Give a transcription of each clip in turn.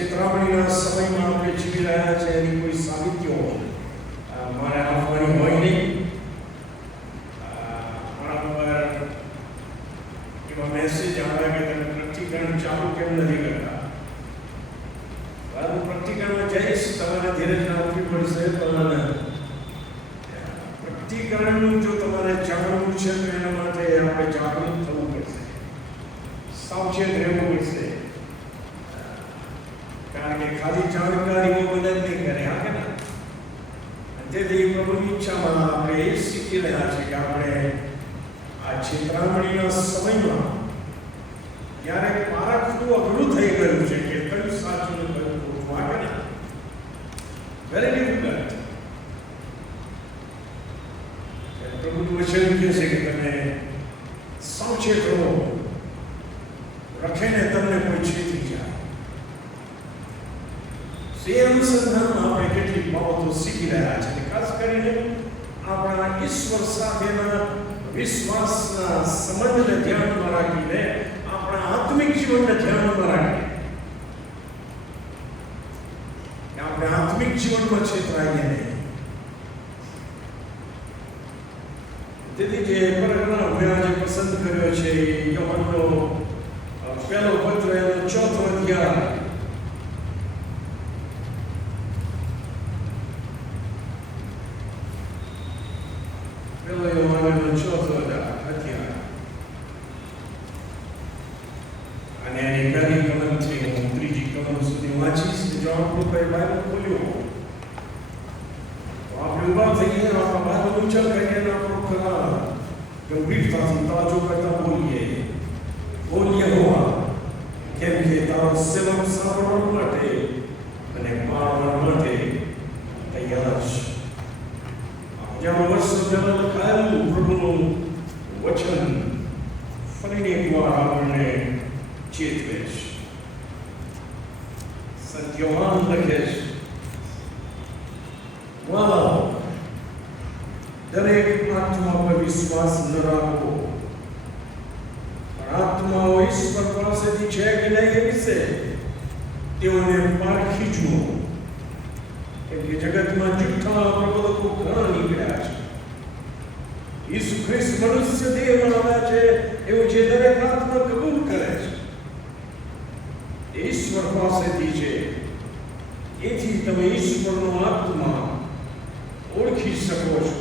છેતરામણીના સમયમાં આપણે જીવી રહ્યા છે એની કોઈ સાહિત્યો મારે આપવાની હોય નહીં. મારા પર એવા મેસેજ આવે કે તમે પ્રતિકરણ ચાલુ કેમ નથી કરતા? હું પ્રતિકરણમાં જઈશ, તમારે ધીરજ રાખવી પડશે, પણ પ્રતિકરણનું જો તમારે જાણવું છે તો એના માટે આપણે જાગૃત થવું પડશે, સાવચેત રહેવું પડશે. કારણ કે ખાલી જાણકારીઓ મદદ નહીં કરે, હા કે ના? તેથી પ્રભુની ઈચ્છામાં આપણે એ શીખી રહ્યા છીએ કે આપણે આ છેતરામણીના સમયમાં જ્યારે પારખવું અઘરું થઈ ગયું છે કે કયું સાચું ને કયું ખોટું, હા કે ના? Very difficult. પ્રભુનું વચન કહે છે કે તમે સાવચેત રહો, રખેને તમને કોઈ છેતી જાય. એ અનુસંધાનમાં આપણે કેટલીક બાબતો શીખી રહ્યા છીએ, ખાસ કરીને આપણા ઈશ્વર સાથેના વિશ્વાસના સંબંધને ધ્યાનમાં રાખીને, આપણા આત્મિક જીવનને ધ્યાનમાં રાખીને આપણે આત્મિક જીવનમાં છેતરાઈએ નહીં. તેથી જે પેરેગ્રાફ મેં આજે પસંદ કર્યો છે યોહાનનો પહેલો પત્ર એનો 4થો અધ્યાય, પહેલો યોહાનનો 4થો અધ્યાય અને એની પહેલી કલમથી હું ત્રીજી કલમ સુધી વાંચીશ. જો આપણું કઈ બાઇબલ ખોલ્યું તો આપણે ઉભા થઈએ, આપણા બાઇબલ ઊંચા કરીને આપણો ખરા ગંભીરતાથી તાજો કરતા બોલીએ હોવા, કેમ કે તારો સેવક સાંભળવા માટે અને પાડવા માટે તૈયાર છે. જ્યાં વર્ષો પહેલા લખાયેલું પ્રભુનું વચન ફરીને એકવાર આપણને ચેતવે છે. સત્યવાન લખે છે, વાહ, દરેક આત્મા પર વિશ્વાસ ન રાખો, પણ આત્માઓ ઈશ્વર પાસેથી છે કે નહીં એ વિશે તેઓને પારખી જુઓ, કેમ કે જગતમાં જુઠ્ઠા પ્રબોધકો ઘણા નીકળ્યા છે. ઈસુ ખ્રિસ્ત મનુષ્ય દેહમાં આવ્યા છે એવું જે દરેક આત્મા કબૂલ કરે છે એ ઈશ્વર પાસેથી છે. એથી તમે ઈશ્વરનો આત્મા ઓળખી શકો છો.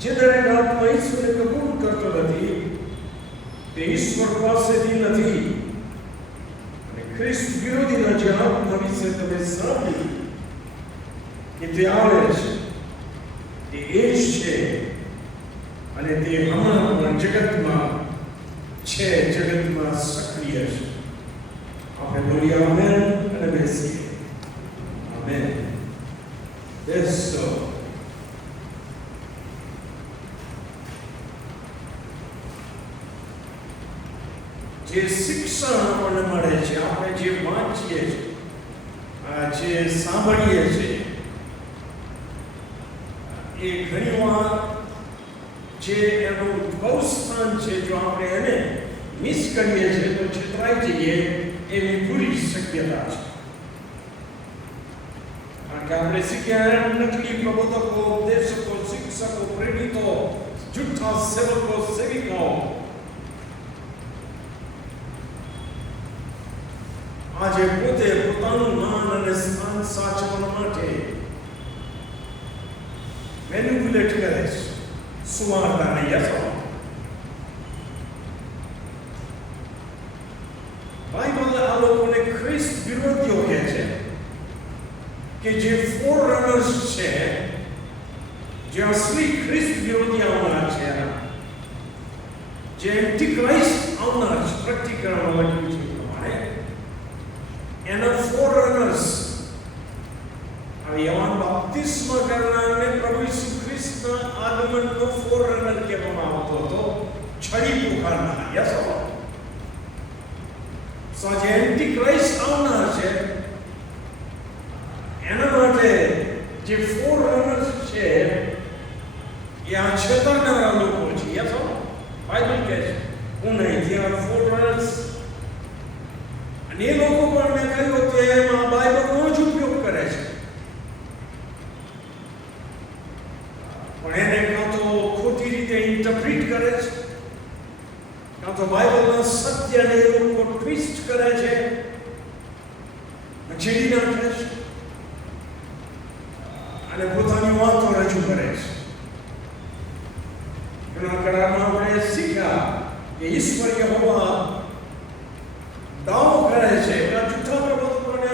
જે દરેક આત્મા ઈશ્વરને કબૂલ કરતો નથી તે ઈશ્વર પાસેથી નથી. અને ખ્રિસ્ત વિરોધીના જે આત્મા વિશે તમે સાંભળ્યું કે તે આવે છે, તે એ જ છે અને તે હમણાં પણ જગતમાં છે, જગતમાં સક્રિય છે. આપણે બોલીએ આમેન અને બેસીએ. આમેન. બેસો. જે શિક્ષણ આપણને મળે છે, આપણે જે વાંચીએ છીએ, જે સાંભળીએ છીએ, એ ઘણીવાર જે એનું ગૌસ્થાન છે, જો આપણે એને મિસ કરીએ છીએ તો છેતરાઈ જઈએ એવી પૂરી શક્યતા છે. કારણ કે આપણે શીખ્યા નકલી પ્રબોધકો, ઉપદેશકો, શિક્ષકો, પ્રેરિતો, જુઠ્ઠા સેવકો, સેવિકાઓ આજે પોતે પોતાનું માન અને સ્થાન સાચવવા માટે મેનિપ્યુલેટ કરે છે સુવાર્તાને. યસો, બાઇબલ આ લોકોને ખ્રિસ્ત વિરોધીઓ કહે છે કે જે ફોરરનર્સ છે, જે અસલી ખ્રિસ્ત વિરોધી આવનાર છે, જે એન્ટિક્રાઇસ્ટ આવનાર છે, પ્રતિકરણમાં લખ્યું છે પ્રમાણે એના ફોરરનર્સ. હવે યોહાન બાપ્તિસ્મા કરનારને પ્રભુ ઈસુ ખ્રિસ્તના આગમનનો ફોરરનર કહેવામાં આવતો હતો, છડી પુકારનાર. યસો, સો જે એન્ટિક્રાઇસ્ટ આવનાર છે એના માટે જે ફોરરનર્સ છે એ આ છેતરનારા લોકો છે. યસો, બાઇબલ કહે છે હું નહીં, ત્યાં ફોરરનર્સ અને એ લોકો પણ મેં કહ્યું કે એમાં બાઇબલનો જ ઉપયોગ કરે છે, પણ એને કાં તો ખોટી રીતે ઇન્ટરપ્રિટ કરે છે, કાં તો બાઇબલના સત્યને એ લોકો ટ્વિસ્ટ કરે છે, છેડી નાખે છે અને પોતાની વાતો રજૂ કરે છે. એના કરારમાં આપણે શીખ્યા કે ઈશ્વર યહોવા દાવો કરે છે કે આ જૂઠા પ્રબોધકોને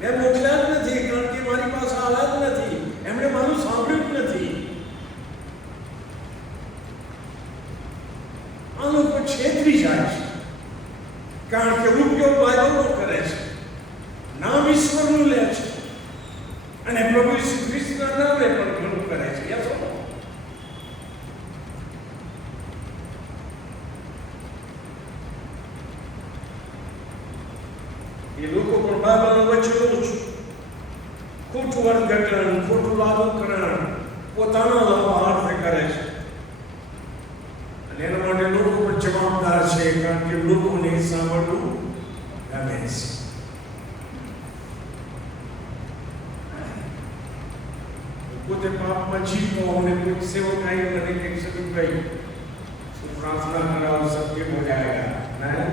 મેં મોકલ્યા જ નથી, કારણ કે મારી પાસે આવ્યા જ નથી, એમણે મારું સાંભળ્યું જ નથી. આ લોકો છેતરી જાય છે, કારણ કે ઉપયોગ બાઇબલનો કરે છે, નામ ઈશ્વરનું લે છે અને પ્રભુ ઈસુ ખ્રિસ્તના નામે પણ ઘણું કરે છે. એ લોકો પણ બાઇબલના વચનો જ ખોટું અર્થઘટન, ખોટું લાગુકરણ પોતાના લાભાર્થે કરે છે અને એના માટે લોકો પણ જવાબદાર છે, કારણ કે લોકોને સાંભળવું ગમે છે. પોતે પાપમાં જીવતો અને કોઈ સેવકાઈ મને કંઈક સબક ગઈ પ્રાર્થના કરાવ સત્ય હો જાયગા ના,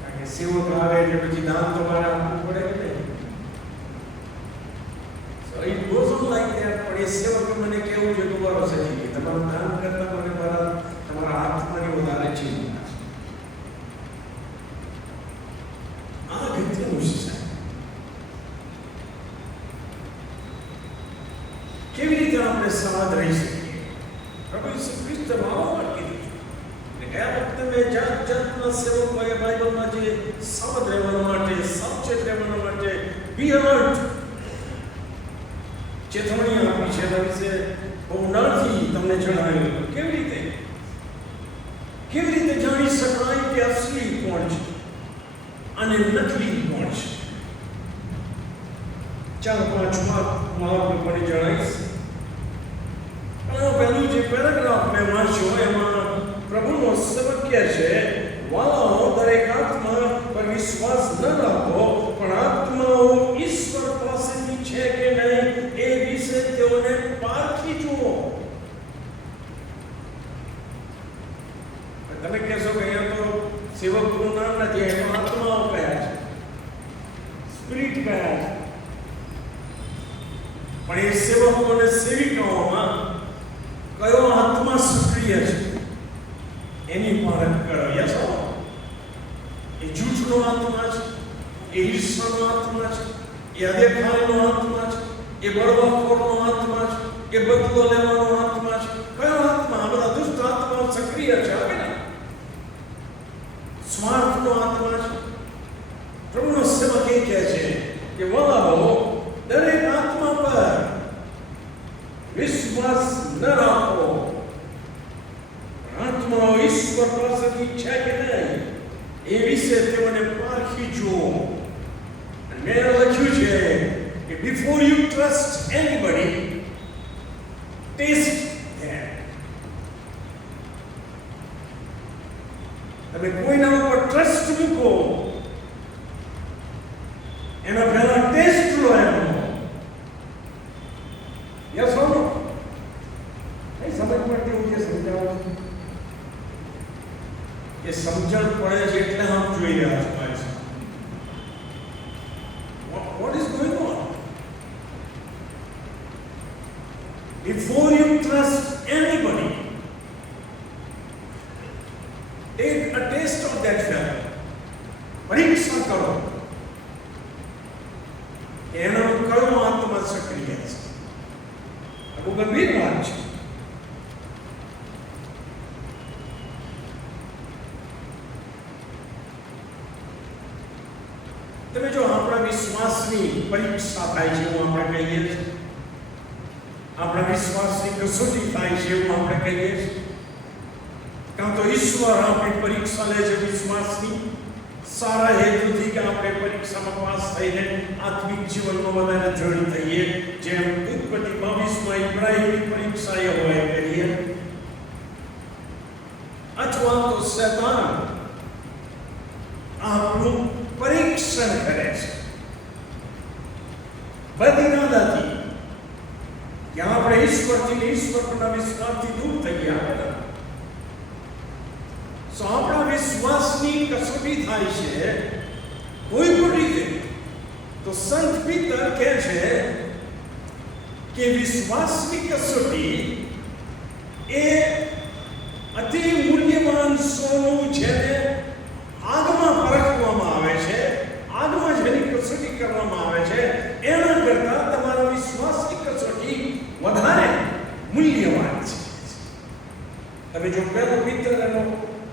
કારણ કે સેવક આવે એટલે પછી દાન તમારે આપવું પડે કે નહીં. So it goes on like that. પણ એ સેવકે મને કેવું છે તમારો સજી કે તમારું દાન કરતા મને તમારા આત્માની વધારે ચિંતા છે. આ અગત્યનું છે. કેવી રીતે આપણે સાવધ રહી શકીએ? પ્રભુ ઈસુ ખ્રિસ્તે વારંવાર કીધું છે. ગયા વખતે મેં જાતના સેવકોએ બાઇબલમાં જે સાવધ રહેવા માટે, સાવચેત રહેવા માટે, બી અલર્ટ ચેતવણી આપી છે. એના વિશે બહુ ઊંડાણથી તમને જણાવ્યું. કેવી રીતે જાણી શકાય કે અસલી કોણ છે અને નકલી કોણ છે? 4-5 વાત હું આપને જણાવીશ. પહેલું જે પેરેગ્રાફ મેં વાંચ્યો એમાં પ્રભુનો સેવક કહે છે, વાલાઓ, દરેક આત્મા પર વિશ્વાસ ન રાખો, પણ આત્માઓ ઈશ્વર પાસેથી છે કે નહીં એ વિશે તેઓને પારખી જુઓ. તમે કહેશો કે અહીંયા તો સેવકનું નામ નથી, એમાં આત્માઓ કયા છે, સ્પિરિટ કયા છે. પણ એ સેવકો અને સેવિકાઓમાં કયો આત્મા સક્રિય છે એની પારખ કરો. યસ, એ જૂઠનો આત્મા છે, એ ઈર્ષાનો આત્મા છે, એ અદેખાઈનો આત્મા છે, એ બળવાખોરનો આત્મા છે, એ બદલો લેવાનો આત્મા છે. કયો આત્મા? આ બધા દુષ્ટ આત્માઓ સક્રિય છે. આવે ને, સ્વાર્થનો આત્મા છે. પ્રભુનો સેવક એ કહે છે કે વલાઓ, દરેક આત્મા પર વિશ્વાસ ન રાખો, આત્માઓ ઈશ્વર પાસેથી છે કે નહીં એ વિશે તેઓને પારખી જુઓ. મેં લખ્યું છે કે before you trust anybody, taste them. તમે કોઈના ઉપર ટ્રસ્ટ મૂકો એના પહેલા ટેસ્ટ લો એનો. યસ ઓ નો? નહીં સમજ પડતી હું જે સમજાવું છું એ સમજણ પડે છે એટલે આમ જોઈ રહ્યા છો. ભાઈ સાહેબ, what is going on? Before you trust anybody, take a taste of that fellow. પરીક્ષા કરો એનો કયો આત્મા સક્રિય છે. બહુ ગંભીર વાત છે. તમે જો આપણા વિશ્વાસની પરીક્ષા થાય છે એવું આપણે કહીએ છીએ, આપણા વિશ્વાસની કસોટી થાય છે એવું આપણે કહીએ છીએ, કાં તો ઈશ્વર આપણી પરીક્ષા લે છે વિશ્વાસની સારા હેતુથી કે આપણે પરીક્ષામાં પાસ થઈને આત્મિક જીવનમાં વધારે દ્રઢ થઈએ, જેમ ઉત્પત્તિ 22માં ઇબ્રાહીમની પરીક્ષા એ હોય કરીએ. પરીક્ષણ કરે છે બધી ઇરાદાથી કે આપણે ઈશ્વર પરના વિશ્વાસથી દૂર થઈ ગયા. તો આપણા વિશ્વાસની કસોટી થાય છે કોઈ પણ રીતે. તો સંત પીતર કહે છે કે વિશ્વાસની કસોટી એ અતિ મૂલ્યવાન સોનું જેને આગમાં પરખવામાં આવે છે, આગમાં જેની કસોટી કરવામાં આવે છે, એના કરતા તમારા વિશ્વાસની કસોટી વધારે મૂલ્યવાન છે. તમે જો પહેલો પીતરનો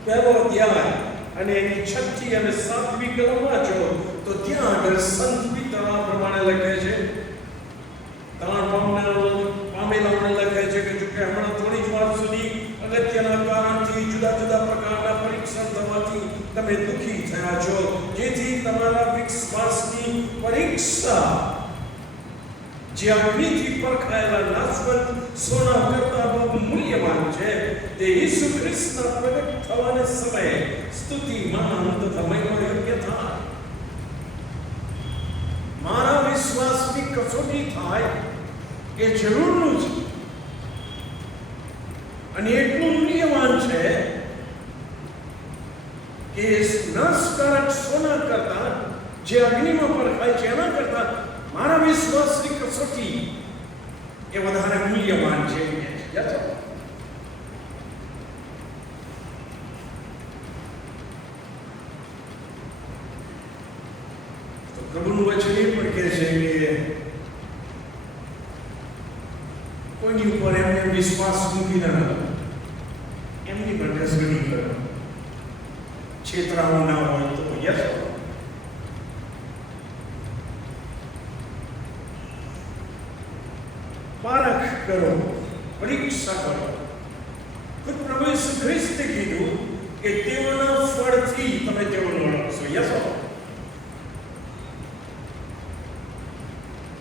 પહેલો અધ્યાય અને એની 6 થી અને 7મી કલમ વાંચો તો ત્યાં આગળ સંત પીતર આ પ્રમાણે લખે છે. તાણ પામેલાઓને લખે છે કે જો કે હમણાં થોડી જ વાર સુધી અગત્યના કારણથી જુદા જુદા પ્રકારના પરીક્ષણ થવાથી તમે દુઃખી થયા છો, જેથી તમારા વિશ્વાસની પરીક્ષા જે અગ્નિથી પરખાયેલા નાશવંત સોના કરતા બહુ મૂલ્યવાન છે, તે ઈસુ ખ્રિસ્તના પ્રગટ થવાના સમયે સ્તુતિ માન તથા મહિમા યોગ્ય થાય. મારા વિશ્વાસની કસોટી થાય એ જરૂરનું છે અને એટલું મૂલ્યવાન છે કે નાશકારક સોના કરતા જે અગ્નિમાં પરખાય છે એના કરતા મારા વિશ્વાસની કસોટી એ વધારે મૂલ્યવાન છે. તો પ્રભુનું વચન એ પણ કહે છે કે કોઈની ઉપર એમને વિશ્વાસ મૂકી ના કરો, એમની પર ઘસગડી કરો, છેતરાવું ના હોય તો. યસ, પારખ કરો, પરીક્ષા કરો. તો પ્રભુ ઈસુ ખ્રિસ્તે કીધું કે તેઓના ફળથી તમે તેઓને ઓળખશો. યસ,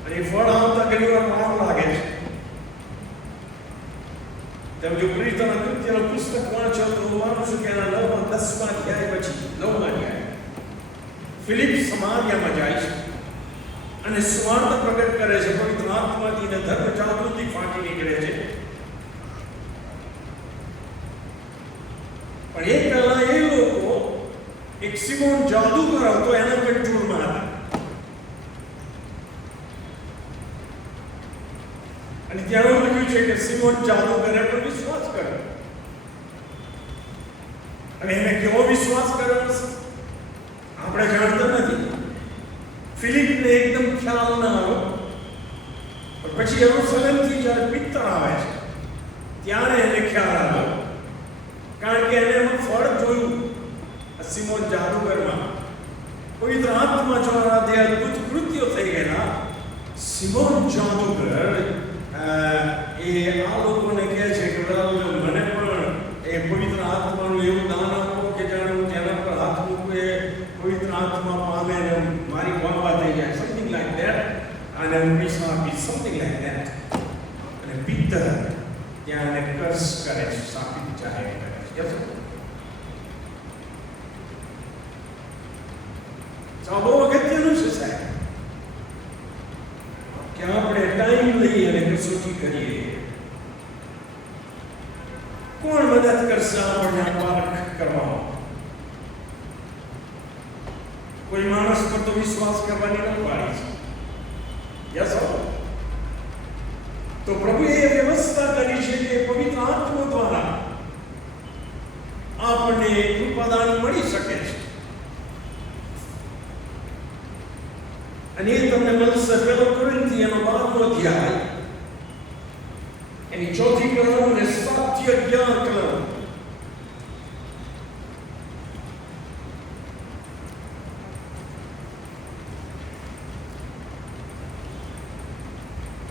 અને ફળ આવતા ઘણી વાર વાર લાગે છે. તમે જો પ્રેરિતોના કૃત્યનું પુસ્તક વાંચો તો હું માનું છું કે એના 9મા 10મા અધ્યાય પછી 9મા અધ્યાય ફિલિપ સમાર્યામાં જાય છે અને સ્વાર્થ પ્રગટ કરે છે. પવિત્ર આત્માથી ને ધર્મ જાગૃતિ ફાટી નીકળે છે. પણ એ પહેલા એ લોકો એક સિમોન જાદુગર હતો એના કંટ્રોલમાં હતા અને ત્યાં લખ્યું છે કે સિમોન જાદુગરે પર વિશ્વાસ કર્યો. અને એને કેવો વિશ્વાસ કર્યો આપણે જાણતા નથી. ફિલિપને એકદમ ખ્યાલ ના આવ્યો, પણ પછી યરુશલેમથી જ્યારે પિત્તર આવે છે ત્યારે એને ખ્યાલ આવ્યો, કારણ કે એને એનું ફળ જોયું. સિમોન જાદુગરમાં પવિત્ર આત્મા દ્વારા તે અદ્ભુત કૃત્યો થઈ ગયેલા. સિમોન જાદુગર એ આ લોકોને કહે છે કે મને પણ એ પવિત્ર આત્માનું એવું દાન આપો કે જાણે હું જેના પર હાથ મૂકું એ પવિત્ર આત્મા પામે ને મારી બાબા થઈ જાય, સમથિંગ લાઈક ધેટ. અને પૈસા આપી, સમથિંગ લાઈક ધેટ. અને પિત્તર ત્યાં એને કર્સ કરે છે, શાપિત જાહેર કરે છે. બહુ અગત્યનું છે સાહેબ કે આપણે ટાઈમ લઈએ અને કસોટી કરીએ. કોણ મદદ કરશે આપણને પારખ કરવામાં? કોઈ માણસ પર તો વિશ્વાસ કરવાની ન પાડી છે. યસ, તો પ્રભુએ વ્યવસ્થા કરી છે કે પવિત્ર આત્મા દ્વારા આપણને કૃપાદાન મળી શકે છે. અને એ તમને મળશે પહેલો કોરિન્થીયનો 12મો અધ્યાય એની 4મી કલમ અને 7 થી 11 કલમ.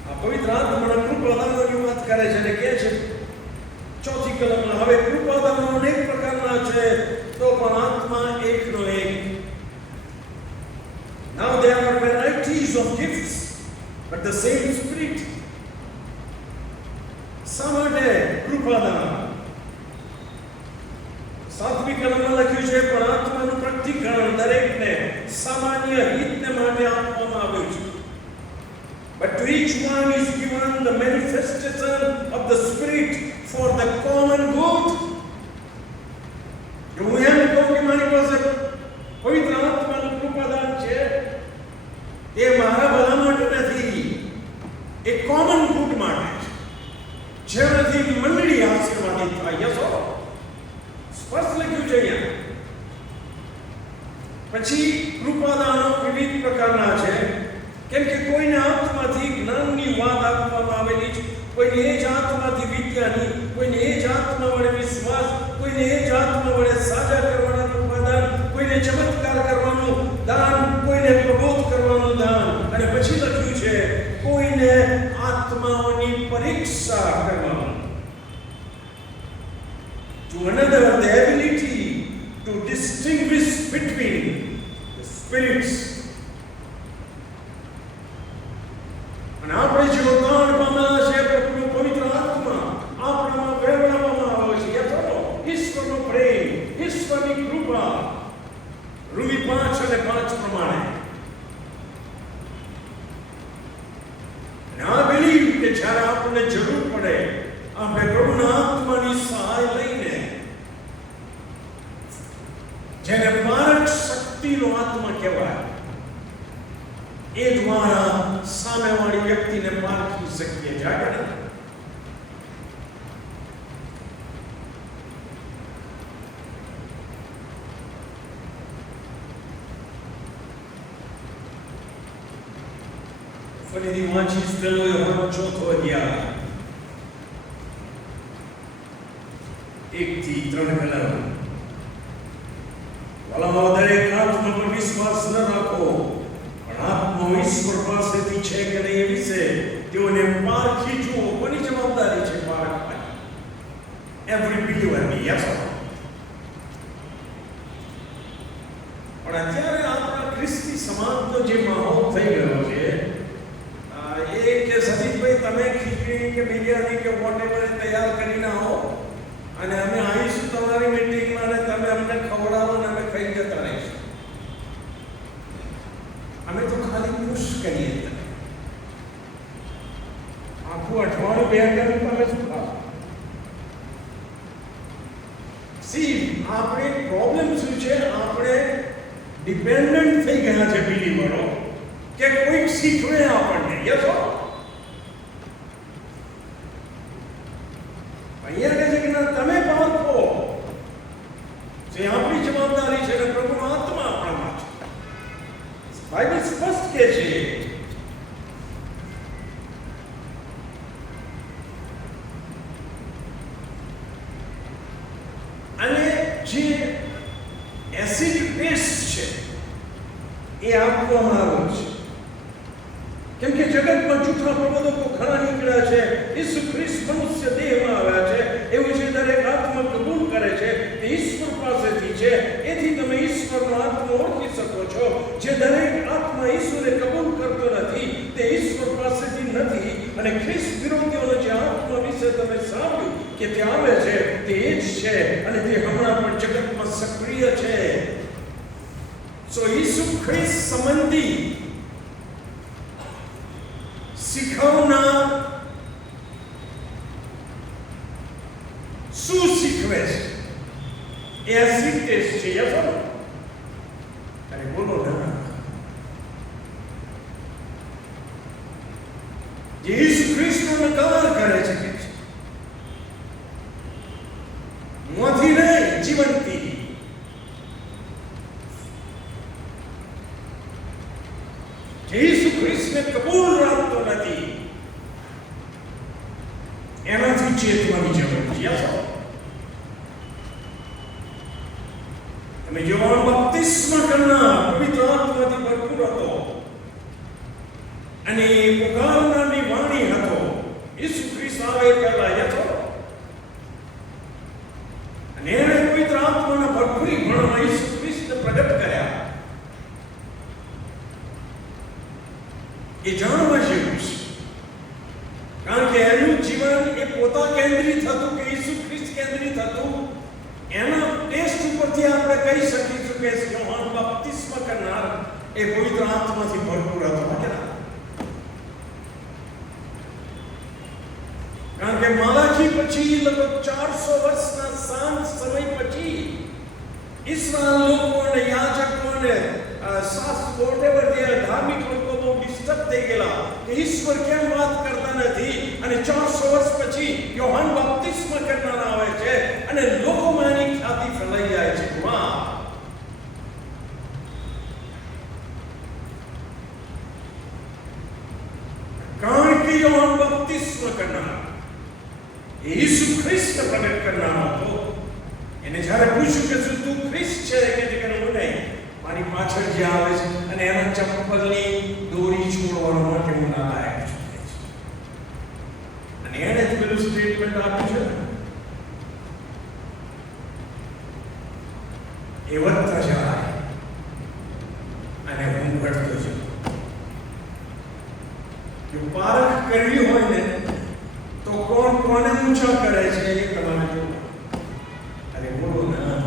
આ પવિત્ર આત્માના કૃપાદાનોની વાત કરે છે અને કહે છે 4મી કલમમાં, હવે કૃપાદાનો અનેક પ્રકારના છે તો પણ આત્મા એકનો એક. Now there are varieties of gifts, but the same Spirit. શા માટે કૃપાદાન? 7મી કલમમાં લખ્યું છે પણ આત્માનું પ્રતિકરણ દરેકને સામાન્ય હિતને માટે આપવામાં આવ્યું છે. But to each one is given the manifestation of the Spirit for the common good. જો હું એમ કહું કે મારી પાસે પવિત્ર આત્માનું કૃપાદાન છે, એ મારા ભલા માટે નથી, એ કોમન ગુડ માટે છે, જેનાથી મંડળી આશીર્વાદિત થાય. યસો સ્પષ્ટ લખ્યું છે અહીંયા. પછી કૃપાદાનો વિવિધ પ્રકારના છે, કેમ કે કોઈને આત્માથી જ્ઞાનની વાત આપવામાં આવેલી છે, કોઈને એ જ આત્માથી વિદ્યાની, કોઈને એ જ આત્મા વડે વિશ્વાસ, કોઈને એ જ આત્મા વડે સાજા કરવાના કૃપાદાન, કોઈને ચમત્કાર કરવાનું દાન, કોઈને પ્રબોધ કરવાનું દાન, અને પછી લખ્યું છે કોઈને આત્માઓની પરીક્ષા કરવાનું. To another the ability to distinguish between the spirits. અને આપણે જે દાન પામેલા છે પ્રભુનો પવિત્ર આત્મા આપણામાં વહેવાવામાં આવે છે. યથાર્થ ઈશ્વરનો પ્રેમ, ઈશ્વરની કૃપા, રૂમી 5:5 પ્રમાણે. અને આ બિલીવ કે જ્યારે આપણને જરૂર પડે આપણે પ્રભુના આત્માની સહાય લઈને, જેને મારક શક્તિનો આત્મા કહેવાય, એ દ્વારા સામેવાળી વ્યક્તિને પારખી શકીએ. જાગે ફરીથી વાંચીશ પેલો યોહાન 4 અધ્યાય 1-3 કલમ. વાલામાં દરેક આત્મા પર વિશ્વાસ ન રાખો, પણ આત્મા ઈશ્વર પાસેથી છે કે નહીં એ વિશે તેઓને પારખી જુઓ. કોની જવાબદારી છે પારખવાની? એવરી બિલીવરની. યસ. પણ અત્યારે આપણા ખ્રિસ્તી સમાજનો જે માહોલ થઈ ગયો છે, એ કે સતીશભાઈ તમે ખીચડી કે બિરયાની કે વોટેવર તૈયાર કરીને આવો અને અમે આવીશું તમારી મીટિંગમાં અને તમે અમને ખવડાવો અને અમે ખાઈ જતા રહીશું. અમે તો ખાલી ખુશ કરીએ. આખું અઠવાડિયું 2 ટાઈમ તમે શું ખાવ? સી આપણે પ્રોબ્લેમ શું છે? આપણે ડિપેન્ડન્ટ થઈ ગયા છે બિલીવરો કે કોઈક શીખવે આપણને. યસ. અહીંયા કહે છે કે ના, તમે પારખો. જે આપણી જવાબદારી છે અને પ્રભુનો આત્મા આપણામાં છે. બાઇબલ સ્પષ્ટ કહે છે અને જે એસિડ ટેસ્ટ છે એ આપવામાં આવ્યો છે. કેમ કે જગતમાં જૂઠા પ્રબોધકો ઘણા નીકળ્યા છે. ઈસુ ખ્રિસ્ત મનુષ્ય દેહમાં આવ્યા છે એવું જે દરેક આત્મા કબૂલ કરે છે તે ઈશ્વર પાસેથી છે. એથી તમે ઈશ્વરનો આત્મા ઓળખી શકો છો. જે દરેક આત્મા ઈશ્વરને કબૂલ કરતો નથી તે ઈશ્વર પાસેથી નથી. અને ખ્રિસ્ત વિરોધીઓનો જે આત્મા વિશે તમે સાંભળ્યું કે તે આવે છે તે એ જ છે અને તે હમણાં પણ જગતમાં સક્રિય છે. સો ઈસુ ખ્રિસ્ત સંબંધી શીખવનાર શું શીખવે છે? એસિડ ટેસ્ટ છે. યસ. અરે બોલો ના. જે ઈસુ ખ્રિસ્તનો નકાર કરે છે કે મોથી નહીં, જીવનથી. જે ઈસુ ખ્રિસ્તને કબૂલ રાખતો નથી એનાથી ચેતવાની જરૂર છે. તમે યોહાન બપ્તિસ્મા કરનાર પવિત્ર આત્માથી ભરપૂર હતો અને પુકારનારની વાણી હતો. ઈસુ ખ્રિસ્ત આવે પહેલા હતો અને એણે પવિત્ર આત્માના ભરપૂરીપણામાં ઈસુ ખ્રિસ્તને પ્રગટ કર્યા. એ જાણવા જેવું છે. કારણ કે એનું જીવન એ પોતા કેન્દ્રિત હતું કે ઈસુ ખ્રિસ્ત કેન્દ્રિત હતું. એના ટેસ્ટ ઉપરથી આપણે કહી શકીશું કે યોહાન બપ્તિસ્મા કરનાર એ પવિત્ર આત્માથી ભરપૂર હતો કે ના? કારણ કે માલાખી પછી લગભગ 400 વર્ષના શાંત સમય પછી ઇસ્રાએલ લોકો અને યાજકો અને વોટેવર જે ધાર્મિક લોકો બહુ ડિસ્ટર્બ થઈ ગયેલા કે ઈશ્વર કેમ વાત કરતા નથી, અને 400 વર્ષ પછી યોહાન બાપ્તિસ્મા કરનારા આવે છે અને લોકોમાં એની ખ્યાતિ ફેલાઈ જાય છે. વાહ! કારણ કે યોહાન બાપ્તિસ્મા કરનારા ઈસુ ખ્રિસ્ત પ્રગટ કરનારો હતો. એને જ્યારે પૂછ્યું કે શું તું ખ્રિસ્ત છે કે હું નહીં, મારી પાછળ જે આવે છે અને એના ચપ્પલની દોરી છોડવા માટે હું નાલાયક છું, અને એને જ પેલું સ્ટેટમેન્ટ આપ્યું છે એ વધતા જાય અને હું ઘટતો છું. જો પારખ કરવી હોય ને તો કોણ કોને ઊંચા કરે છે એ તમારે જોવું. અરે બોલો ના,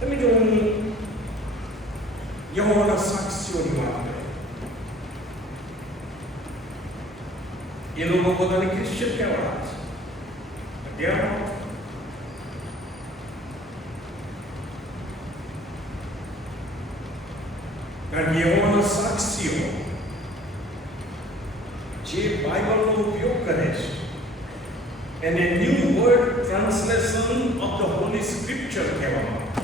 તમે જો યહોવાના સાક્ષીઓની વાત કરો, એ લોકો પોતાને ક્રિશ્ચિયન કહેવાય છે. કારણ કે યહોવાના સાક્ષીઓ જે બાઇબલનો ઉપયોગ કરે છે એને new word translation of the Holi scripture કહેવામાં આવે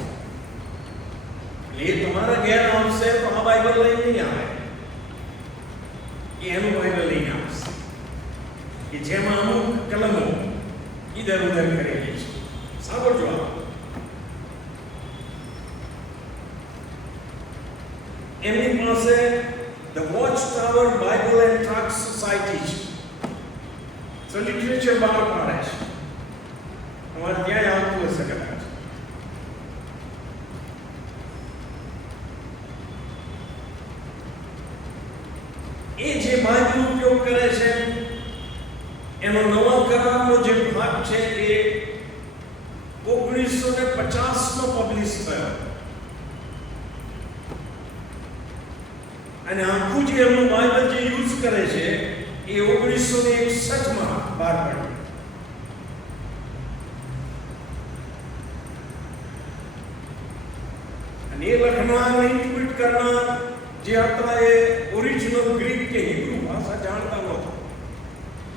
છે. એ તમારા ઘેર આવશે તો આ બાઇબલ લઈને નહીં આવે, એનું બાઇબલ લઈને આવશે કે જેમાં અમુક કલમો ઇધર ઉધર કરેલી છે. સાંભળજો, એમની પાસે the watch tower Bible and truck society છે. સો લિટરેચર બહાર પાડે છે. તમારે ત્યાં આવતું હશે કદાચ. એ જે બાઇબલ ઉપયોગ કરે છે એનો નવા કરારનો જે ભાગ છે એ 1950માં પબ્લિશ થયો, અને આખું જે એમનું બાઇબલ જે યુઝ કરે છે એ 1961માં બહાર પડ્યું. અને એ લખનાર ઇન્ટરપ્રિટ કરનાર જે હતા એ ઓરિજિનલ ગ્રીક કે હિબ્રુ ભાષા જાણતા નહોતા.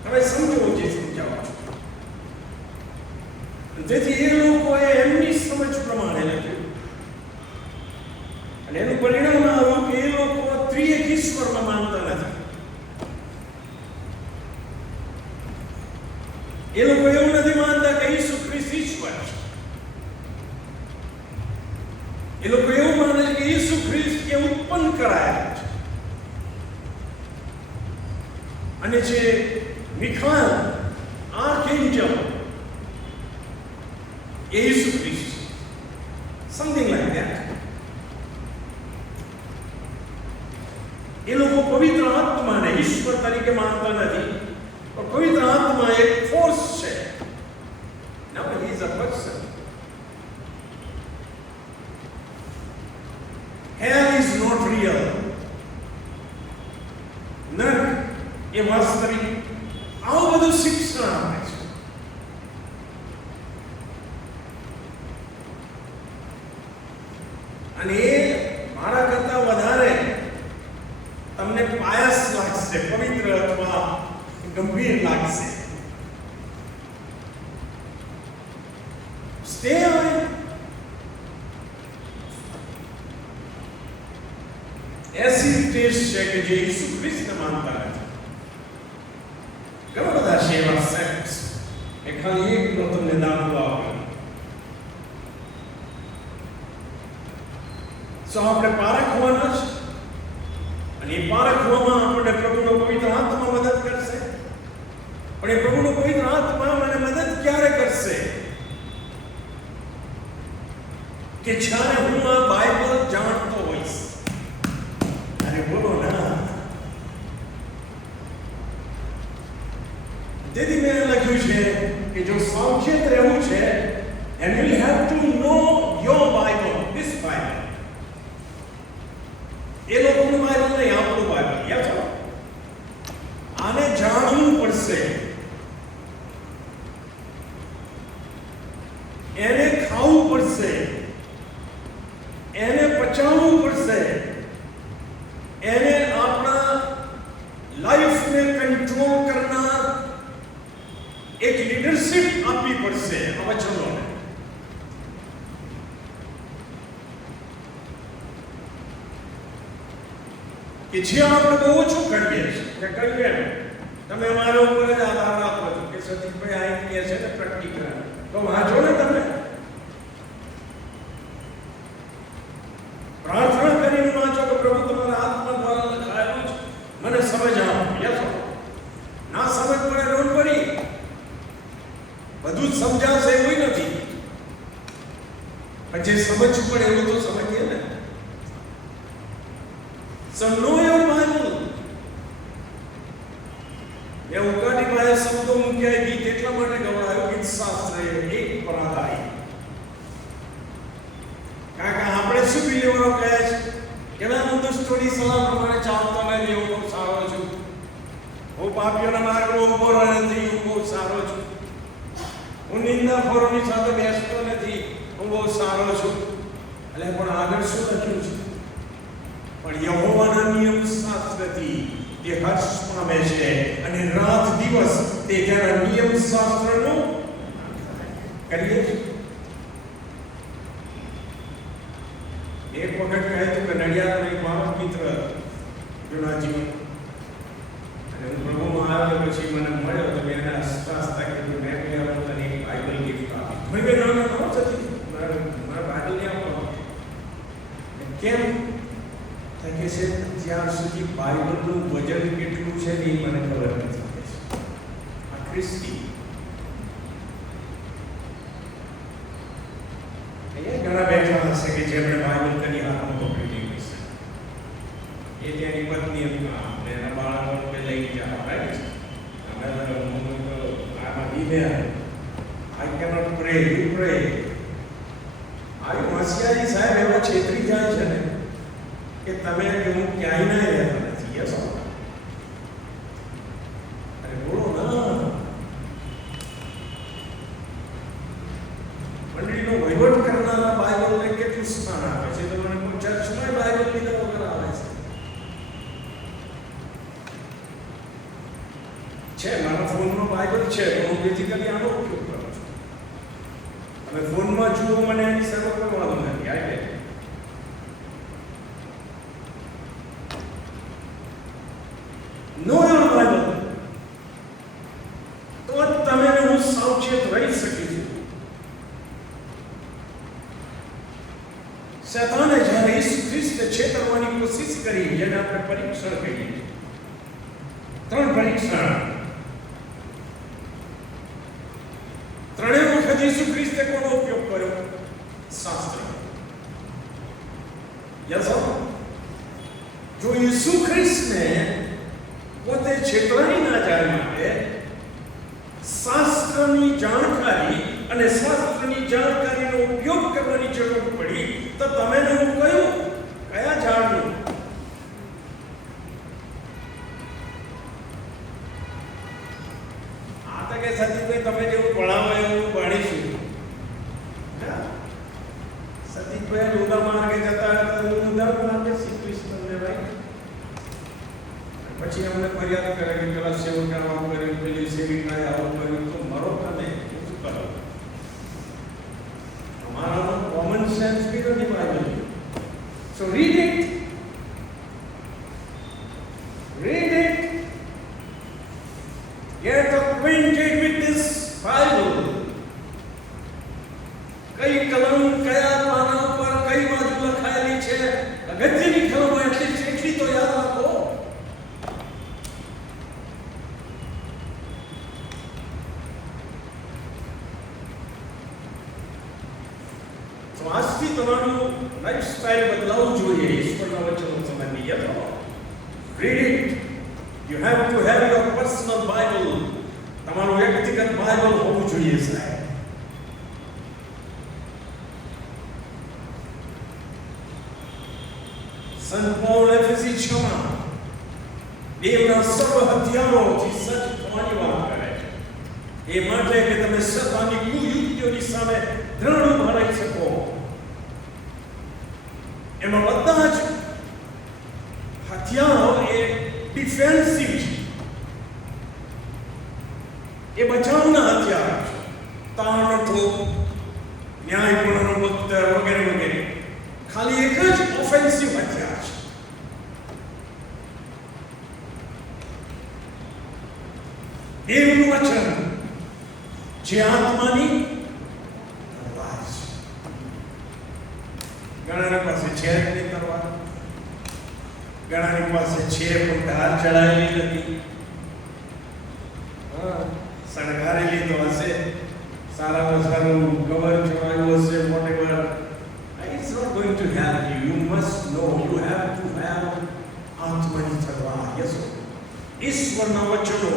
હવે સમજો જે સમજાવું છું. જેથી એ લોકોએ એમની સમજ પ્રમાણે લખ્યું, અને એનું પરિણામ આવ્યું કે એ લોકો ત્રિએક ઈશ્વરમાં માનતા નથી. એ લોકો એવું નથી માનતા કે ઈસુ ખ્રિસ્ત ઈશ્વર છે. એ લોકો એવું માને છે કે ઈસુ ખ્રિસ્ત એ ઉત્પન્ન કરાયા છે, અને જે મિખાએલ આર્કએન્જલ એ ઈસુ ખ્રિસ્ત, સમથિંગ લાઈક ધેટ. એ લોકો પવિત્ર આત્માને ઈશ્વર તરીકે માનતા નથી, પણ પવિત્ર આત્મા એક ફોર્સ છે. Now he is a person. Hell is not real. નરક એ વાસ્તવિક. આવું બધું શિક્ષણ આપે છે. અને એ મારા કરતા વધારે તમને પાયસ લાગશે, પવિત્ર અથવા ગંભીર લાગશે. સ્ટે અવે. એસી ટેસ્ટ છે કે જે ઈસુ ખ્રિસ્તને માનતા નથી. ઘણા બધા છે એવા સેક્ટ્સ. એ ખાલી એકનો તમને દાખલો આપું. સો આપણે પારખવાના છે, અને એ પારખવામાં આપણને પ્રભુનો પવિત્ર આત્મા મદદ કરશે. પણ એ પ્રભુનો પવિત્ર આત્મા મને મદદ ક્યારે કરશે? કે જ્યારે હું આ બાઇબલ જાણતો હોઈશ. અરે બોલો ના. તેથી મેં લખ્યું છે કે જો સાવચેત રહેવું છે, and you have to know your Bible, this Bible. એ લોકોનું બાઇબલ નહીં, આપણું બાઇબલ. યાદ છે? આને જાણવું પડશે, એને ખાવું પડશે, એને પચાવવું પડશે, એને આપણા લાઈફને કંટ્રોલ કરનાર એક લીડરશિપ આપવી પડશે આ વચનોને. કે જે આપણે બહુ ઓછું કરીએ છીએ, કરીએ તમે અમારા ઉપર જ આધાર રાખો છો કે સતીશભાઈ આ કહે છે ને પ્રેક્ટિકલ, તો વાંચો ને તમે. પ્રાર્થના કરીને વાંચો કે પ્રભુ તમારા આત્મા દ્વારા લખાયેલું છે, મને સમજ આપો. યસ, ના સમજ પડે ડોન્ટ વરી, બધું જ સમજાશે એવું નથી, પણ જે સમજ પડે એવું તો સમજીએ ને. So know your Bible. એ ઉકાની પાસે શબ્દો મૂક્યા, ગીત એટલા માટે ગવડાયો, ગીત શાસ્ત્ર એક પર આધારિત. કારણ કે આપણે શું બિલીવરો કહે છે કે ના, હું તો સ્ટોરી સલાહ પ્રમાણે ચાલતો નથી, હું બહુ સારો છું, હું પાપીઓના માર્ગમાં ઊભો રહ્યો નથી, હું બહુ સારો છું, હું નિંદાખોરોની સાથે બેસતો નથી, હું બહુ સારો છું. એટલે પણ આગળ શું લખ્યું છે? પણ યહોવાના નિયમ શાસ્ત્રથી તે હર્ષ પામે છે અને રાત દિવસ તે તેના નિયમ શાસ્ત્રનું કરીએ છે. એક વખત કહ્યું કે નડિયાદનો એક મારો મિત્ર જૂના જીવન, અને હું પ્રભુમાં આવ્યો પછી મને મળ્યો તો મેં એને હસતા હસતા કીધું, મેં તને એક બાઇબલ ગિફ્ટ આપી. મેં નાના ન થતી, મારા બાઇબલ ને આપો. કેમ? કે છે જ્યાં સુધી બાઇબલનું વજન કેટલું છે ને એ મને ખબર નથી. આ ખ્રિસ્તી અહીંયા ઘણા બેઠા હશે કે જેમણે બાઇબલ કરી હાથમાં પકડી લીધી હશે. એ તેની પત્ની અને એના બાળકોને લઈ ગયા, રાઈટ? આમાં ધીમે આઈ કેનોટ પ્રે, યુ પ્રે. આવી હોશિયારી સાહેબ એવો છેતરી જાય છે ને કે તમે હું ક્યાંય ના રહેતા નથી. યસ, અરે બોલો ના. મંડળીનો વહીવટ કરનારા બાઇબલને કેટલું સ્થાન આપે છે. તો મને કોઈ ચર્ચમાં બાઇબલ લીધા વગર આવે છે. મારા ફોનમાં બાઇબલ છે, તો હું બેઝિકલી આનો ઉપયોગ કરું છું. તમે ફોનમાં જુઓ, મને એની સર્વ કરવાનું નથી. આ Know your Bible. તો તમે હું સાવચેત રહી શકીશું. શૈતાને જ્યારે ઈસુ ખ્રિસ્તને છેતરવાની કોશિશ કરી, જેને આપણે પરીક્ષણ કહીએ, 3 પરીક્ષણ. 3 વખત ઈસુ ખ્રિસ્તે કોનો ઉપયોગ કર્યો? શાસ્ત્ર. યસ, જો ઈસુ ખ્રિસ્તને પોતે છેતરાઈ ના જાય માટે શાસ્ત્રની જાણકારી અને શાસ્ત્રની જાણકારીનો ઉપયોગ કરવાની જરૂર પડી, તો તમે હું કહ્યું કયા ઝાડનું? આ તો કે સતીશભાઈ તમે જેવું ભણાવો એવું ભણીશું. સતીશભાઈ ઊંધા માર્ગે જતા હતા, હું ઊંધા માર્ગે શીખવીશ તમને ભાઈ. પછી અમને ફરિયાદ કરે કે પેલા સેવકે આવું કર્યું, પેલી સેવિકાએ આવું કર્યું, તો મરો તમે શું કરો? અમારામાં કોમન સેન્સ બી નથી Bible. So read it, read it, get acquainted with this Bible. કઈ કલમ કયા પાના ઉપર કઈ બાજુ લખાયેલી છે, અગત્યની કલમો એટલી તો યાદ રાખો. તો આજથી તમારું લાઈફસ્ટાઈલ બદલાવવું જોઈએ ઈશ્વરના વચનો સમજીએ તો. Read it. You have to have your personal Bible તમારું વ્યક્તિગત બાઇબલ હોવું જોઈએ સાહેબ. સંત પૌલ એફેસી 6 માં દેવના સર્વ હથિયારોથી સજ્જ થવાની વાત કરે છે. એ માટે કે તમે સતાની કુયુક્તિઓની સામે દ્રઢ ઊભા રહી શકો. એમાં બધા જ હથિયારો એ ડિફેન્સિવ છે, એ બચાવના હથિયારો છે. તાણનો ઠોક, ન્યાયપૂર્ણનો બખ્તર વગેરે વગેરે ખાલી એક જ ઓફેન્સિવ હથિયાર છે. દેવનું વચન જે આત્માની તલવાર છે. ઘણાની પાસે છે જ નહીં તલવાર, ઘણાની પાસે છે પણ ધાર ચડાયેલી નથી. શણગારેલી તો હશે, સારામાં સારું કવર ચડાવ્યું હશે, whatever. It's not going to help you. You must know. You have to have આત્માની તલવાર. Yes. ઈશ્વરના વચનો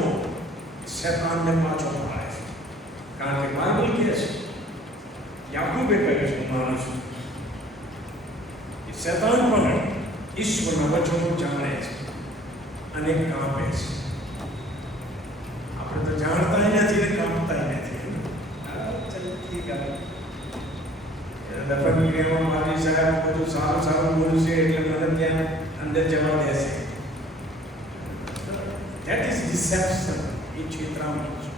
શૈતાનને પાછો પાડે છે. કારણ કે બાઇબલ કહે છે, યાકૂબે કહ્યું છે, હું માનું છું કે શૈતાન પણ ઈશ્વરના વચનો જાણે છે અને કાપે છે. આપણે તો જાણતા નથી ને કાપતા નથી. દફન ક્રિયામાં મારી સાહેબ બધું સારું સારું બોલશે એટલે મને ત્યાં અંદર જવા દેશે. That is deception. એ છેતરામણી છે.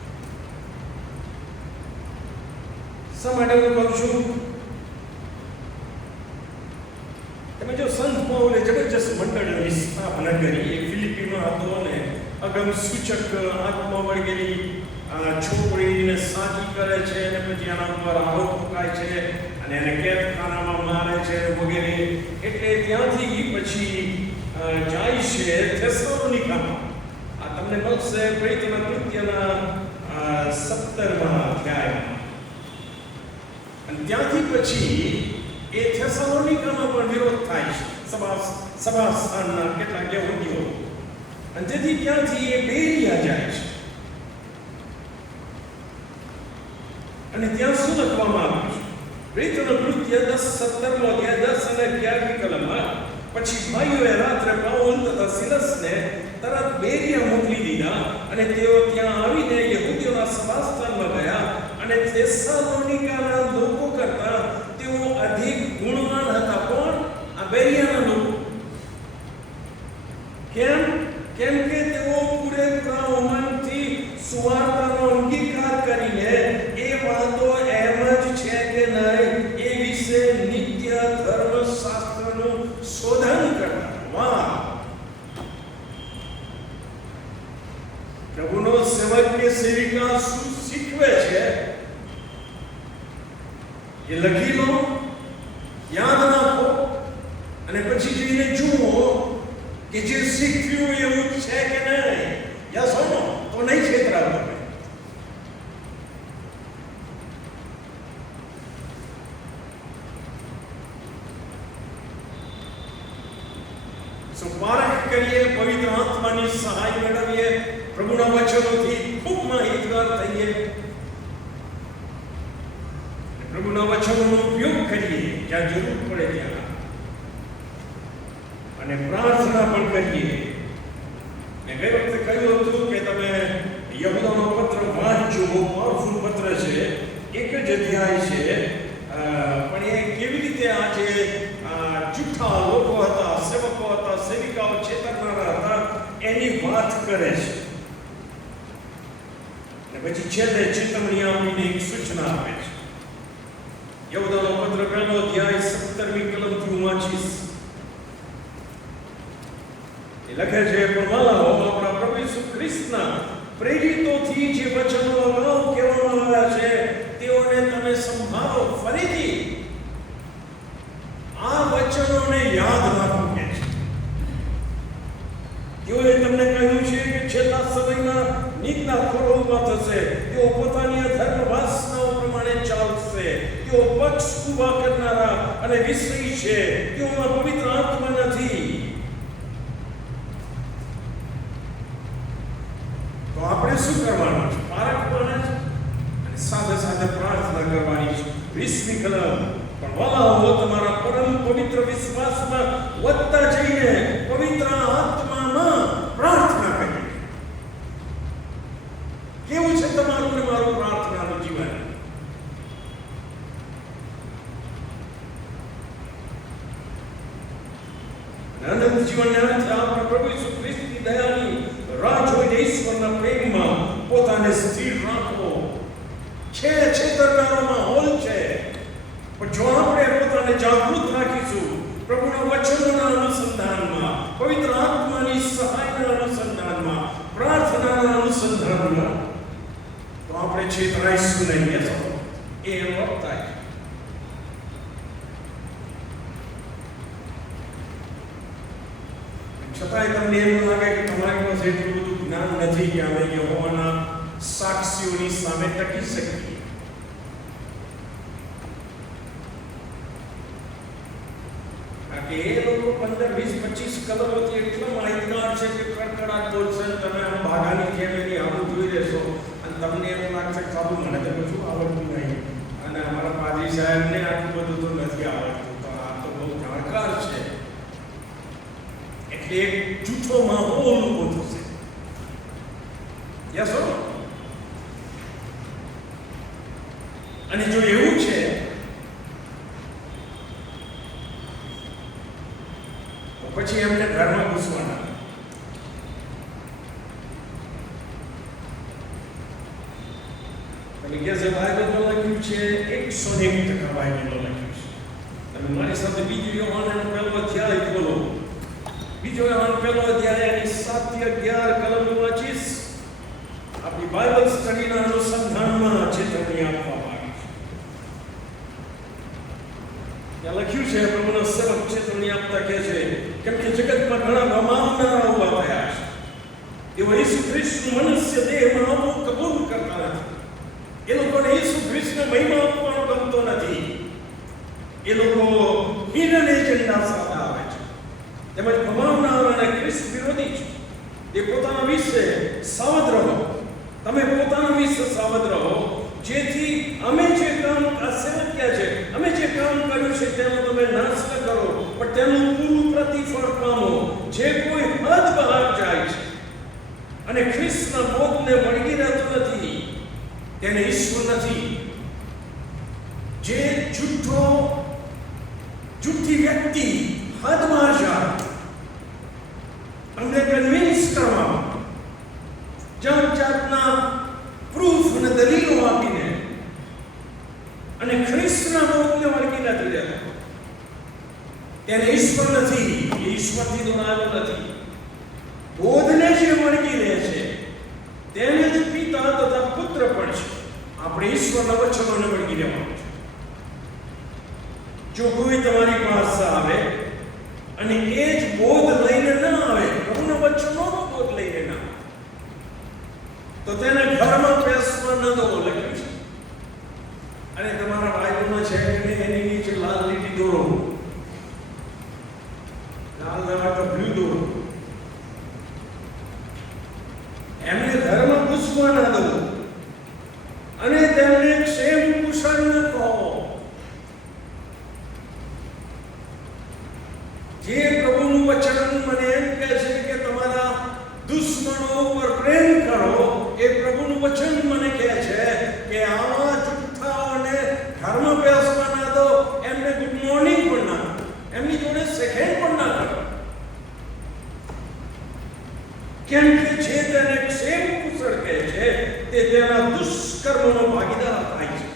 શા માટે હું કહું છું? તમે જો સંત પૌલે જબરજસ્ત મંડળીની સ્થાપના કરી. એ ફિલિપીમાં હતો અને અગમ સૂચક આત્મા વળગેલી છોકરીને સાચી કરે છે અને પછી આના ઉપર આરોપ મુકાય છે અને એને કેદખાનામાં મારે છે વગેરે. એટલે ત્યાંથી પછી જાય છે થેસલોનિકામાં. આ તમને મળશે પ્રેરિતોના કૃત્યના 17મા અધ્યાયમાં. અને ત્યાંથી પછી એ થેસલોનિકામાં પણ વિરોધ થાય છે સભા સ્થાનના કેટલાક યહૂદીઓ. અને તેથી ત્યાંથી એ બેરિયા જાય છે. અને ત્યાં શું લખવામાં આવ્યું છે? પ્રેરિતોના કૃત્ય 17મો અધ્યાય 10 અને 11મી કલમમાં પછી ભાઈઓએ રાત્રે પાઉલ તથા સિલસને તરત બેરિયા મોકલી દીધા અને તેઓ ત્યાં આવીને યહૂદીઓના સભાસ્થાનમાં ગયા અને થેસલોનિકાના લોકો કરતા તેઓ અધિક ગુણવાન હતા. પણ આ બેરિયાના લોકો કેમ કે તેઓ પૂરેપૂરા મનથી સુવાર્તાનો અંગીકાર કરીને એ વાતો એમ જ છે કે નહીં એ વિશે નિત્ય ધર્મશાસ્ત્રનું શોધન કરતા. વાહ! પ્રભુનો સેવક કે સેવિકા શું શીખવે છે એ લખી લો, યાદ રાખો અને પછી જઈને જુઓ કે જે શીખ્યું એવું છે કે નહીં. યસ ઓર નો? તો નહીં છેતરાવ તમે. પારખ કરીએ, પવિત્ર આત્માની સહાય મેળવીએ, પ્રભુના વચનોથી ખૂબ માહિતગાર થઈએ, પ્રભુના વચનોનો ઉપયોગ કરીએ જ્યાં જરૂર પડે ત્યાં, અને પ્રાર્થના પણ કરીએ. મેં ગઈ વખતે કહ્યું હતું કે તમે યહૂદાનો પત્ર વાંચજો. બહુ પાવરફુલ પત્ર છે, એક જ અધ્યાય છે, પણ એ કેવી રીતે આજે જૂઠા લોકો હતા, સેવકો હતા, સેવિકાઓ છેતરનારા હતા એની વાત કરે છે. અને પછી છેલ્લે ચેતવણી આપીને એક સૂચના આપે છે. યહૂદાનો પત્ર પહેલો અધ્યાય 17મી કલમથી હું વાંચીશ. એ લખે છે, પણ વાલાઓ, આપણા પ્રભુ ઈસુ ખ્રિસ્તના પ્રેરિતોથી જે વચનો અગાઉ કહેવામાં આવ્યા છે તેઓને તમે સંભાળો. ફરીથી આ વચનોને યાદ રાખવું કે છે. તેઓએ તમને કહ્યું છે કે છેલ્લા સમયમાં નિંદાખોરો ઊભા થશે. તેઓ પોતાની અધર્મ વાસનાઓ પ્રમાણે ચાલશે. તેઓ પક્ષ ઊભા કરનારા અને વિશ્વાસી છે. તેઓમાં પવિત્ર આત્મા નથી. તો આપણે શું કરવાનું છે? વધતા જઈને પવિત્ર આત્મામાં પ્રાર્થના કરીએ. કેવું છે તમારું ને મારું પ્રાર્થનાનું જીવન? અનંત જીવનને અંત આપણે પ્રભુ ઈસુ ખ્રિસ્તની દયાની રાહ જોઈને ઈશ્વરના પ્રેમમાં પોતાને સ્થિર રાખવો. છેતરનારામાં હોલ છે, પણ જો આપણે પોતાને જાગૃત રાખીશું પ્રભુના વચનોના અનુસંધાનમાં, પવિત્ર આત્માની સહાયના અનુસંધાનમાં, પ્રાર્થનાના અનુસંધાનમાં, તો આપણે છેતરાઈશું નહીં. એ વર્તાય. છતાંય તમને એવું લાગે કે તમારી પાસે એટલું બધું જ્ઞાન નથી કે અમે યહોવાના સાક્ષીઓની સામે ટકી શકીએ. કારણ કે એ લોકો 15, 20, 25 કલમોથી એટલા માહિતગાર છે કે કડકડાટ બોલશે, તમે આમ ભાગાની જેમ એની આવું જોઈ રહેશો અને તમને એવું લાગશે કે સારું મને તો કશું આવડતું નહીં અને અમારા પાદરી સાહેબને આટલું બધું તો નથી આવડતું, તો આ તો બહુ જાણકાર છે. એટલે એક જૂઠો માહોલ ઉભો થશે. યસ. અને જો એવું છે તો પછી એમને ઘરમાં ઘૂસવાના. તમે કે છે બાઇબલમાં લખ્યું છે 101% બાઇબલમાં લખ્યું છે. તમે મારી સાથે બીજું યોહાનનો પહેલો અધ્યાય ખોલો. બીજો યોહાન પહેલો અધ્યાય એની 7 થી 11 કલમ વાંચીશ. આપણી બાઇબલ સ્ટડીના અનુસંધાનમાં ચેતવણી આપવામાં આવી છે. ત્યાં લખ્યું છે પ્રભુનો સેવક ચેતવણી આપતા કહે છે, કેમ કે જગતમાં ઘણા ભમાવનારા ઉભા થયા છે. તેઓ ઈસુ ખ્રિસ્તનું મનુષ્ય દેહમાં આવવું કબૂલ કરતા નથી. એ લોકોને ઈસુ ખ્રિસ્તને મહિમા આપવાનો ગમતો નથી. એ લોકો હિડન એજન્ડા સાથે આવે છે. તેમજ ભમાવનારા અને ખ્રિસ્ત વિરોધી છે. તે પોતાના વિશે સાવધ રહો. તમે પોતાના વિશે સાવધ રહો, જેથી અમે જે કામ આ સેવક કહે છે, અમે જે કામ કર્યું છે તેનો તમે નાશ ન કરો, પણ તેનું પૂરું પ્રતિફળ પામો. જે કોઈ હદ બહાર જાય છે અને ખ્રિસ્તના બોધને વળગી રહેતો નથી, તેને ઈશ્વર નથી. જે જૂઠી વ્યક્તિ હદ બહાર જાય, અમને કન્વિન્સ કરવામાં જાતના પ્રૂફ અને દલીલો આપીને અને ખ્રિસ્તના બોધને વળગી નથી રહેતો, તેને ઈશ્વર નથી. એ ઈશ્વરથી દોરાયેલો નથી. બોધને જે વળગી રહે છે તેને જ પિતા તથા પુત્ર પણ છે. આપણે ઈશ્વરના વચનોને વળગી રહેવાનું છે. જો કોઈ તમારી પાસે આવે અને એ જ બોધ લઈને ન આવે, પ્રભુના વચનોનો બોધ લઈને ન આવે, તો તેને ઘરમાં બેસવા ન દો, લખ્યું છે. અને તમારા બાઇબલમાં છે કે એની નીચે લાલ લીટી દોરો, લાલ ના તો બ્લુ દોરો. એમને ઘરમાં ઘૂસવા ન દો અને તેમને ક્ષેમ કુશળ ન કહો. જે પ્રભુનું વચન મને એમ કહે છે કે તમારા દુશ્મનો ઉપર પ્રેમ કરો, એ પ્રભુનું વચન મને કહે છે કે આવા જુઠ્ઠાઓને ઘરમાં બેસવા ના દો, એમને ગુડ મોર્નિંગ પણ ના કરો, એમની જોડે સેકન્ડ પણ ના કરો. કેમ કે જે તેને ક્ષેમ કુશળ કહે છે તે તેના દુષ્કર્મનો ભાગીદાર થાય છે.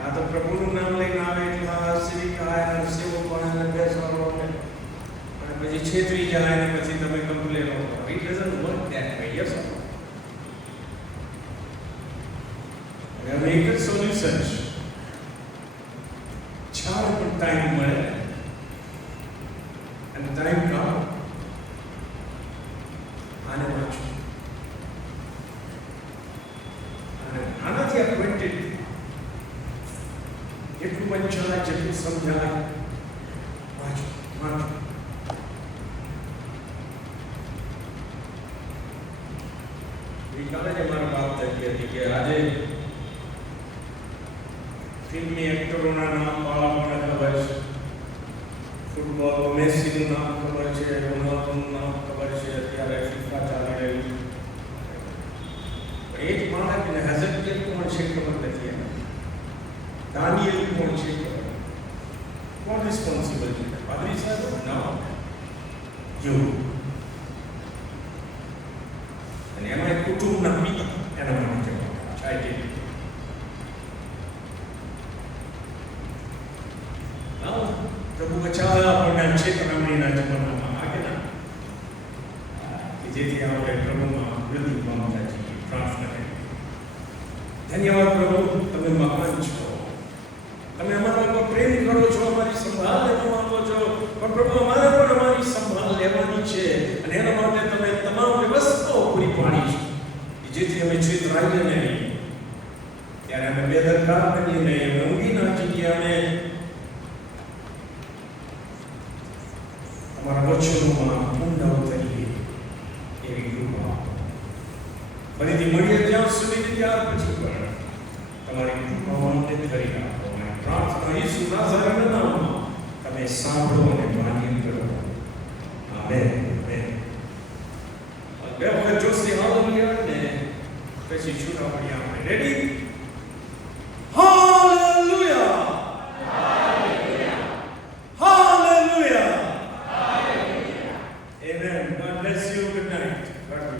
આ તો પ્રભુનું નામ લઈને આવે એટલા સેવિકા સેવકો બેસવાનો અને પછી છેતરી જાય અને પછી તમે કમ્પ્લેન કરો. It doesn't work that way. Yes. હવે એક જ સોલ્યુશન છે. ચાર પણ ટાઈમ મળે અને ટાઈમ કાઢો આને વાંચો અને આનાથી એક્વેન્ટેડ એટલું વંચાય જેટલું સમજાય વાંચો. ગઈકાલે જ અમારા વાત થઈ હતી કે આજે ફિલ્મી એક્ટરોના નામ આપણને ખબર છે, ફૂટબોલ મેસીનું નામ ખબર છે, રોનાલ્ડોનું નામ ખબર છે, અત્યારે ફીફા ચાલી રહ્યું છે. એક માણસને હઝરત કોણ છે ખબર નથી, દાનિયેલ કોણ છે ખબર, કોણ રિસ્પોન્સિબલ છે? પાદરી સાહેબ ના જો, અને એમાં એક કુટુંબના પિતા એના માટે જવાબ પ્રભુ બચાવ્યા આપણને છેતરામણીના જમાનામાં આગળ જેથી આપણે પ્રભુમાં વૃદ્ધિ પામતા છીએ. પ્રાર્થના કરીએ. ધન્યવાદ પ્રભુ, તમે મહાન છો, તમે અમારા પર પ્રેમ કરો છો, અમારી સંભાળ લેવા માંગો છો, પણ પ્રભુ અમારે પણ અમારી સંભાળ લેવાની છે અને એના માટે તમે તમામ વ્યવસ્થાઓ પૂરી પાડી છે જેથી અમે છેતરાઈએ નહીં, ત્યારે અમે બેદરકાર બનીએ નહીં, અમે ઊંઘી ના જઈએ, અમે અમારા વચનોમાં ઊંડા ઉતરીએ એવી કૃપા. ફરીથી મળીએ ત્યાં સુધી ત્યાર પછી પણ તમારી કૃપામાં અમને કરી આપો. પ્રાર્થના ઈસુ નાઝરેના નામમાં તમે સાંભળો અને માન્ય કરો. આમેન. આમેન. બે વખત જોશી હાલેલુયા ને પછી છૂટા પડ્યા. રેડી?